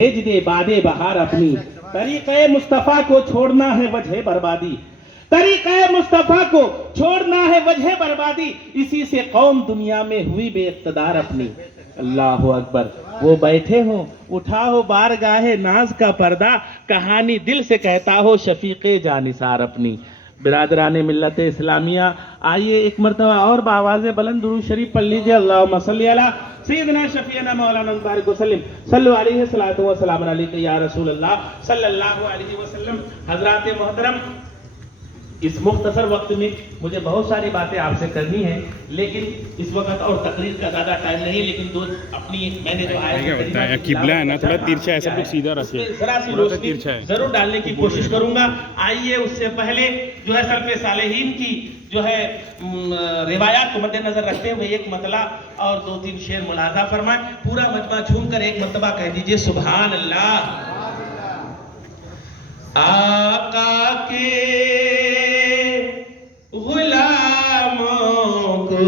भेज दे बादे बहार अपनी। तरीक़े मुस्तफ़ा को छोड़ना है वजह बर्बादी, तरीक़े मुस्तफ़ा को छोड़ना है वजह बर्बादी, इसी से कौम दुनिया में हुई बेइक़्तिदार अपनी। अल्लाह अकबर। वो बैठे हो उठाओ बारगाहे नाज का पर्दा, कहानी दिल से कहता हो शफीक़े जानिसार अपनी। बिरादराने मिल्लत इस्लामिया, आइए एक मरतबा और बावाज़े बुलंद दुरूद शरीफ पढ़ लीजिए। अल्लाहुम्मा सल्ली अला सय्यिदना शफीअना मौलाना मुबारक वसल्लम सल्लु अलैहि सलातु व सलाम अलैका या रसूल अल्लाह सल्लल्लाहु अलैहि वसल्लम। हज़रात मोहतरम, इस मुख्तसर वक्त में मुझे बहुत सारी बातें आपसे करनी है, लेकिन इस वक्त और तकरीर का ज़्यादा टाइम नहीं, लेकिन दो अपनी मैंने जो आया किबला है ना, थोड़ा तिरछा है, सब लोग सीधा रखिए, जरा सी रोशनी जरूर डालने की कोशिश करूंगा। आइए उससे पहले जो है सल्फ़े सालेहीन की जो है रिवायात को मद्देनजर रखते हुए एक मतला और दो तीन शेर मुलाजा फरमाएं। पूरा मजमा झूम कर एक मरतबा कह दीजिए सुभान अल्लाह। आका के गुलामों को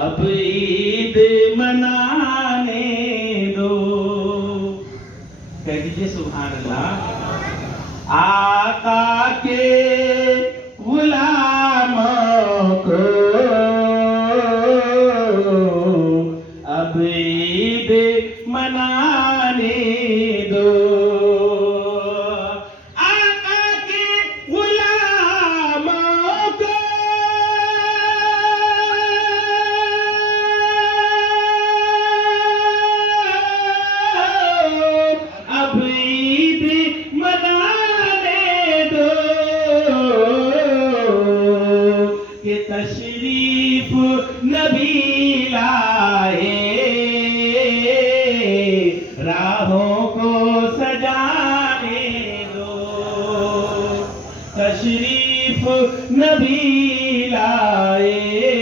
अब ईद मनाने दो, कह दीजिए सुभान अल्लाह। आका के गुलामों को अब ईद मनाने दो, आका के गुलामों को अब ईद मनाने दो, कि तशरीफ नबी लाए राहों को सजाने दो, तशरीफ नबी लाए